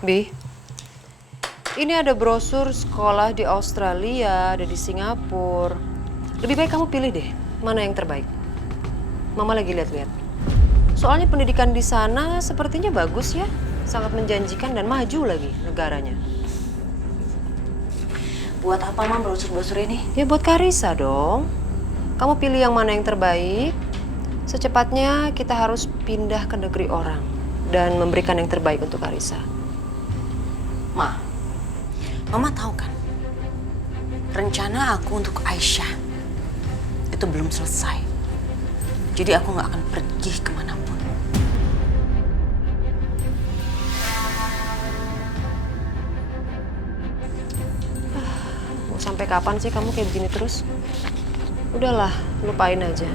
Bi, ini ada brosur sekolah di Australia, ada di Singapura. Lebih baik kamu pilih deh, mana yang terbaik. Mama lagi lihat-lihat. Soalnya pendidikan di sana sepertinya bagus ya, sangat menjanjikan dan maju lagi negaranya. Buat apa Mam brosur-brosur ini? Ya buat Karisa dong. Kamu pilih yang mana yang terbaik. Secepatnya kita harus pindah ke negeri orang dan memberikan yang terbaik untuk Karisa. Mama tahu kan? Rencana aku untuk Aisyah itu belum selesai. Jadi aku nggak akan pergi kemanapun. Mau sampai kapan sih kamu kayak begini terus? Udahlah, lupain aja.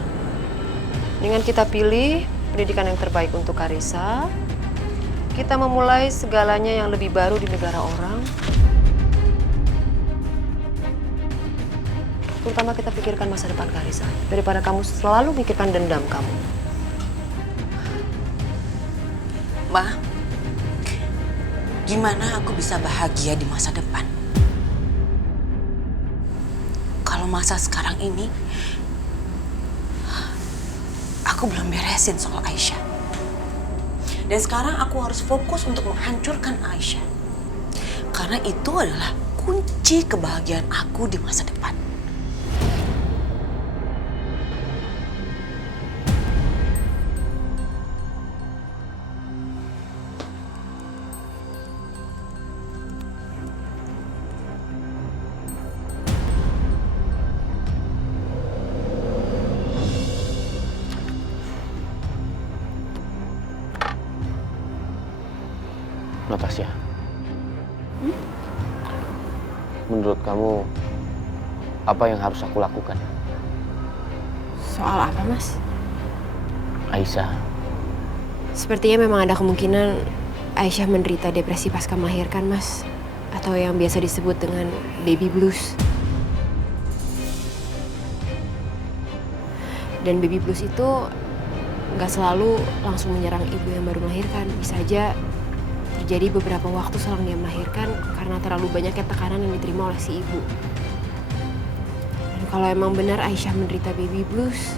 Dengan kita pilih pendidikan yang terbaik untuk Karisa, kita memulai segalanya yang lebih baru di negara orang. Terutama kita pikirkan masa depan Karisa, daripada kamu selalu mikirkan dendam kamu. Ma, gimana aku bisa bahagia di masa depan? Kalau masa sekarang ini, aku belum beresin soal Aisyah. Dan sekarang aku harus fokus untuk menghancurkan Aisyah. Karena itu adalah kunci kebahagiaan aku di masa depan. Natasha, menurut kamu apa yang harus aku lakukan? Soal apa, Mas? Aisyah, Sepertinya memang ada kemungkinan Aisyah menderita depresi pasca melahirkan, Mas. Atau yang biasa disebut dengan baby blues. Dan baby blues itu nggak selalu langsung menyerang ibu yang baru melahirkan. Bisa aja terjadi beberapa waktu setelah dia melahirkan karena terlalu banyaknya tekanan yang diterima oleh si ibu. Dan kalau emang benar Aisyah menderita baby blues,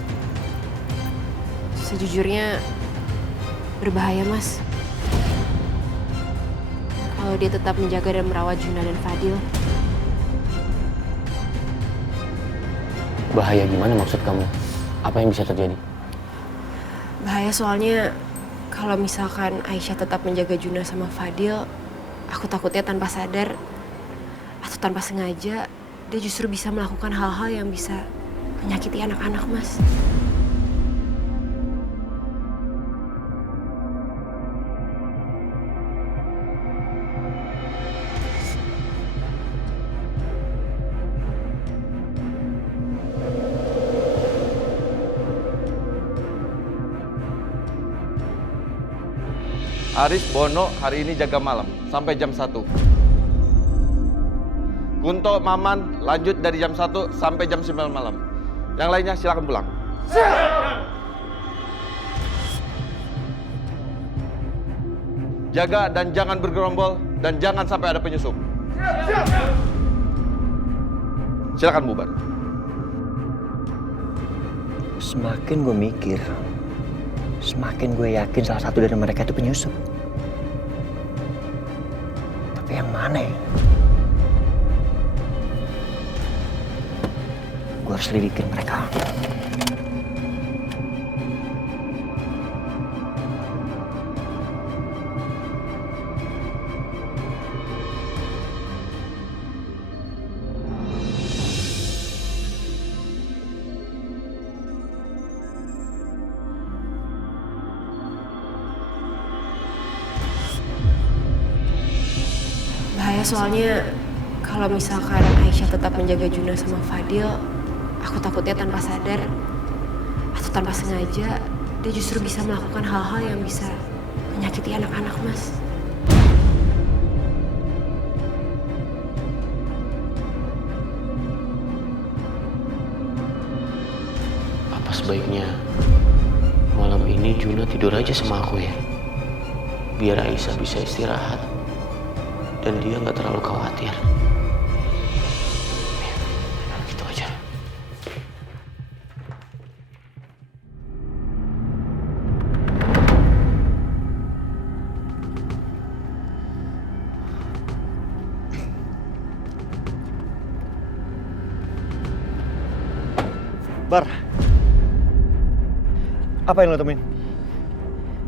sejujurnya berbahaya, Mas. Kalau dia tetap menjaga dan merawat Juna dan Fadil. bahaya gimana maksud kamu? Apa yang bisa terjadi? Bahaya soalnya kalau misalkan Aisyah tetap menjaga Juna sama Fadil, aku takutnya tanpa sadar atau tanpa sengaja dia justru bisa melakukan hal-hal yang bisa menyakiti anak-anak, Mas. Aris Bono hari ini jaga malam sampai jam 1. Kunto Maman lanjut dari jam 1 sampai jam 9 malam. Yang lainnya silakan pulang. Jaga dan jangan bergerombol dan jangan sampai ada penyusup. Silakan bubar. Semakin gue mikir, semakin gue yakin salah satu dari mereka itu penyusup. Tapi yang mana ya? Gue harus lidikin mereka. Bahaya soalnya kalau misalkan Aisyah tetap menjaga Juna sama Fadil, aku takutnya tanpa sadar atau tanpa sengaja dia justru bisa melakukan hal-hal yang bisa menyakiti anak-anak, Mas. Apa sebaiknya malam ini Juna tidur aja sama aku ya? Biar Aisyah bisa istirahat. Dan dia nggak terlalu khawatir. Gitu aja. Bar, apa yang lo temuin?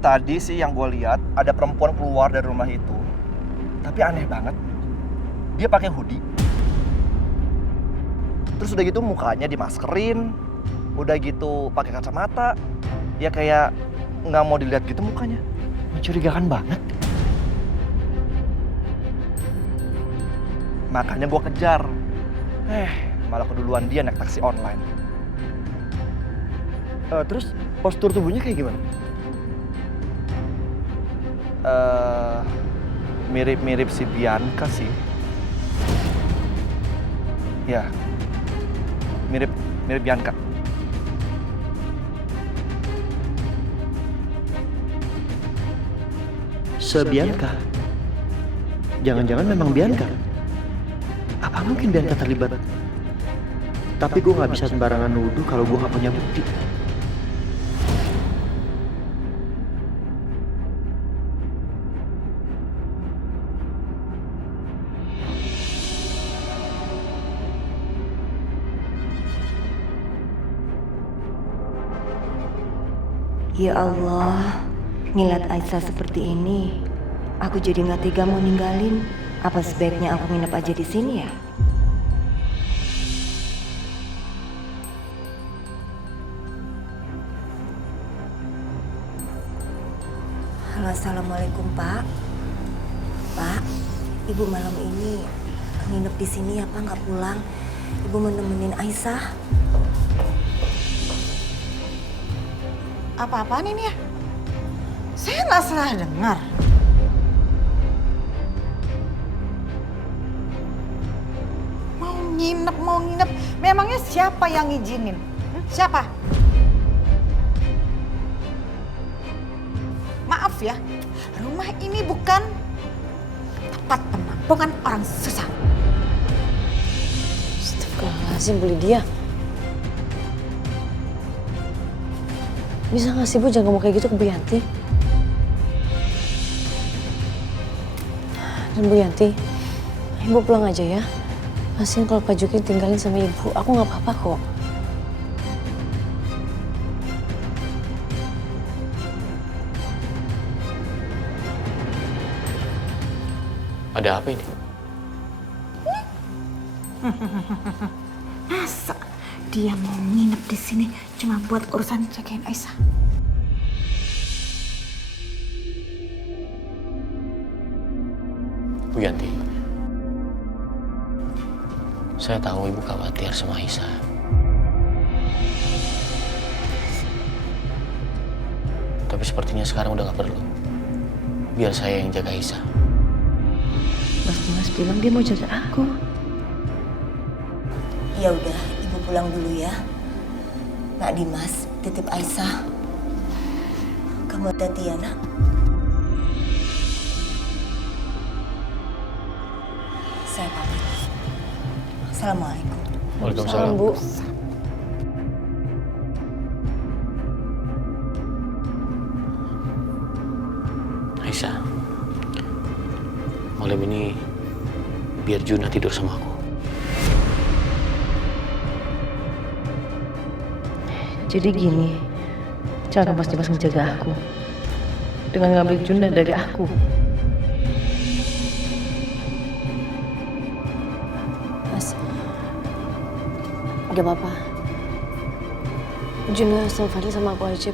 Tadi sih yang gue lihat ada perempuan keluar dari rumah itu, tapi aneh banget. Dia pakai hoodie, terus udah gitu mukanya dimaskerin, udah gitu pakai kacamata, ya kayak nggak mau dilihat gitu mukanya. Mencurigakan banget. Makanya gue kejar. Malah keduluan dia naik taksi online. Terus postur tubuhnya kayak gimana? Mirip-mirip si Bianca sih. Ya, mirip Bianca. Sebianca. Jangan-jangan memang Bianca. Apa mungkin Bianca terlibat? Tapi gue nggak bisa sembarangan nuduh kalau gue nggak punya bukti. Ya Allah, ngeliat Aisyah seperti ini, aku jadi nggak tega mau ninggalin. Apa sebaiknya aku nginep aja di sini ya? Halo, assalamualaikum Pak. Pak, Ibu malam ini nginep di sini ya Pak, nggak pulang. Ibu mau nemenin Aisyah. Apa-apaan ini ya? Saya nggak salah dengar. Mau nginep. Memangnya siapa yang ngizinin? Siapa? Maaf ya, rumah ini bukan tempat penampungan orang susah. Astagfirullahaladzim, Bu Lydia. Bisa nggak sih Bu jangan ngomong kayak gitu ke Bu Yanti? Dan Bu Yanti, Ibu pulang aja ya. Kasian kalau Pak Juki tinggalin sama Ibu. Aku nggak apa-apa kok. Ada apa ini? Masa dia mau nginep di sini cuma buat urusan jagain Aisyah? Bu Yanti, saya tahu Ibu khawatir sama Aisyah. Tapi sepertinya sekarang udah gak perlu. Biar saya yang jaga Aisyah. Mas Dimas bilang dia mau jaga aku. Ya udah, Ibu pulang dulu ya. Nak Dimas, titip Aisyah. Kamu hati-hati ya, Nak. Saya pamit. Assalamualaikum. Waalaikumsalam. Bu. Aisyah, malam ini biar Juna tidur sama aku. Jadi gini, cara Mas Dimas menjaga aku dengan ngambil Juna dari aku. Mas, gak apa-apa. Juna sama Fadil sama aku aja.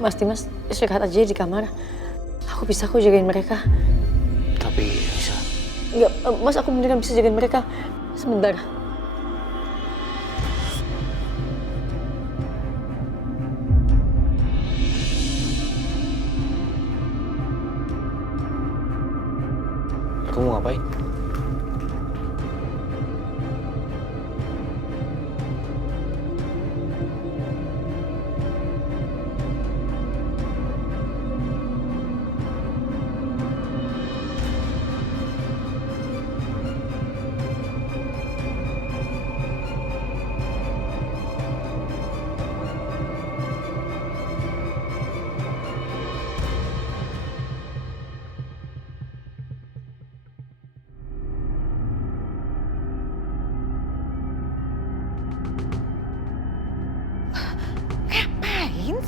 Mas Dimas istirahat aja di kamar. Aku bisa kok jagain mereka. Tapi Aisyah, Enggak, Mas aku mendingan bisa jagain mereka. Sebentar. aku mau ngapain?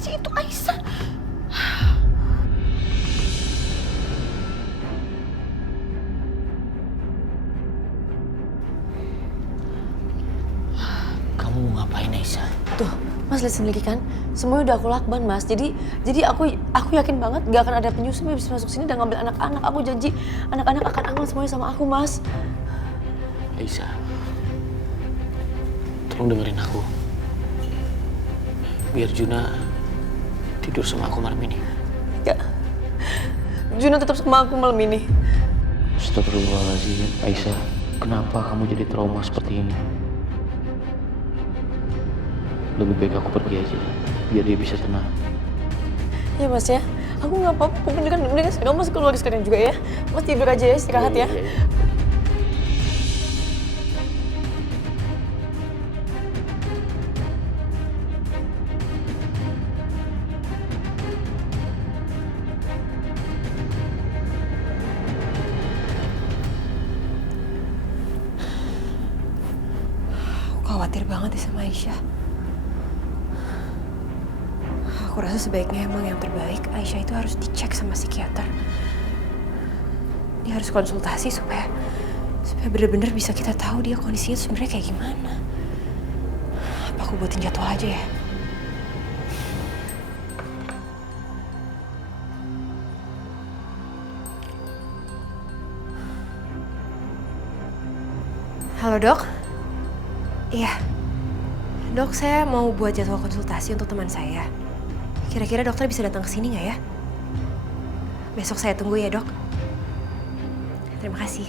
sih itu Aisyah? Kamu mau ngapain, Aisyah? Tuh, Mas lihat sendiri kan, semuanya udah aku lakban, Mas. Jadi aku yakin banget gak akan ada penyusup yang bisa masuk sini dan ngambil anak-anak. Aku janji anak-anak akan aman semuanya sama aku, Mas. Aisyah, tolong dengerin aku. Biar Juna tidur sama aku malam ini. Gak, Juna tetap sama aku malam ini. Astagfirullahaladzim, Aisyah. Kenapa kamu jadi trauma seperti ini? Lebih baik aku pergi aja, biar dia bisa tenang. Ya Mas ya, aku nggak apa-apa. Mendingan kamu masuk keluar sekarang juga ya. Mas tidur aja ya, istirahat ya. Aku khawatir banget ya sama Aisyah. Aku rasa sebaiknya emang yang terbaik Aisyah itu harus dicek sama psikiater. Dia harus konsultasi supaya bener-bener bisa kita tahu dia kondisinya sebenarnya kayak gimana. Apa aku buatin jadwal aja ya? Halo dok? Iya. Dok, saya mau buat jadwal konsultasi untuk teman saya. Kira-kira dokter bisa datang ke sini nggak ya? Besok saya tunggu ya, dok. Terima kasih.